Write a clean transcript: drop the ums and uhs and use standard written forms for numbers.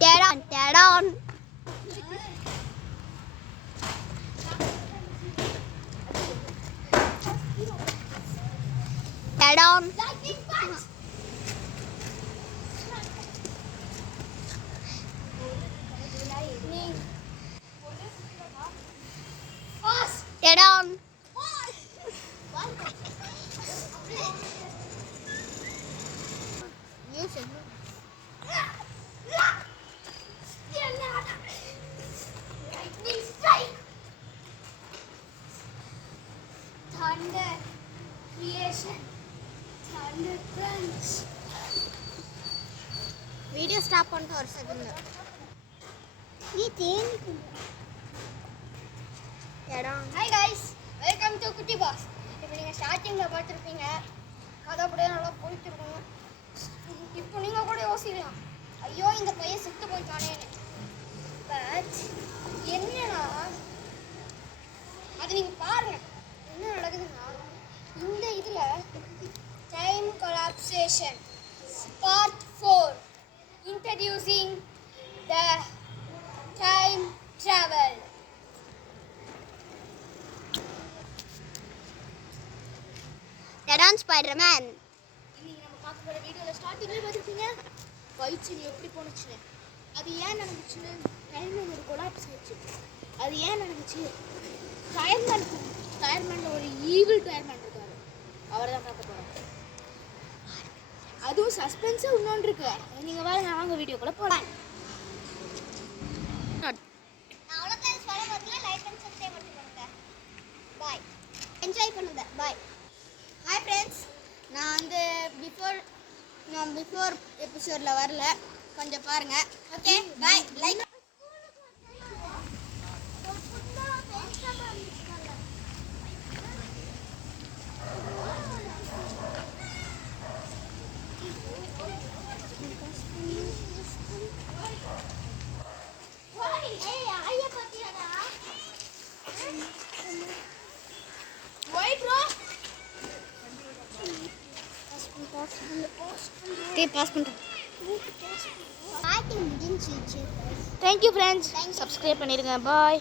Teron, Teron. Teron. Teron. Thunder creation. Thunder crunch. Video stop பண்ணிட்டு ஒரு second. நீ தேனிக்கு இடம். ஹாய் கைஸ், வெல்கம் டு குட்டி பாஸ். இப்போ நீங்கள் ஸ்டார்டிங்கில் பார்த்துருப்பீங்க, கதை அப்படியே நல்லா போயிட்டு இருக்கும். இப்போ நீங்கள் கூட யோசிக்கலாம், ஐயோ இந்த பையன் செத்து போயிட்டானேன்னு. பட் என்னன்னா அது நீங்கள் பாருங்கள் என்ன நடக்குதுன்னா, இந்த இதில் டைம் கொலாப்சேஷன் part 4 introducing the time travel. Teron Spider-Man. இன்னைக்கு நம்ம பார்க்க போகிற வீடியோவில் ஸ்டார்டிங்லேயே பார்த்துருப்பீங்க பைச்சிங் எப்படி போணுச்சுன்னு. அது ஏன் நடந்துச்சுன்னு டைமில் ஒரு கொலாப்ஸ் ஆயிடுச்சு. அது ஏன் நடந்துச்சு? டயர்மேனில் ஒரு ஈவில் டயர்மேன் இருக்காரு, அவரை தான் பார்க்க போகிறோம். அதுவும் சஸ்பென்ஸாக இன்னொன்று இருக்கு. நீங்கள் வேறு நாங்கள் வீடியோக்குள்ளே போகலாம். பாய், என்ஜாய் பண்ணுங்க. பாய். ஹாய் ஃப்ரெண்ட்ஸ், நான் வந்து பிஃபோர் எபிசோடில் வரல, கொஞ்சம் பாருங்கள். Okay bye. லைக் பாஸ் பண்ணுறேன். தேங்க்யூ ஃப்ரெண்ட்ஸ், சப்ஸ்கிரைப் பண்ணிடுங்க. பாய்.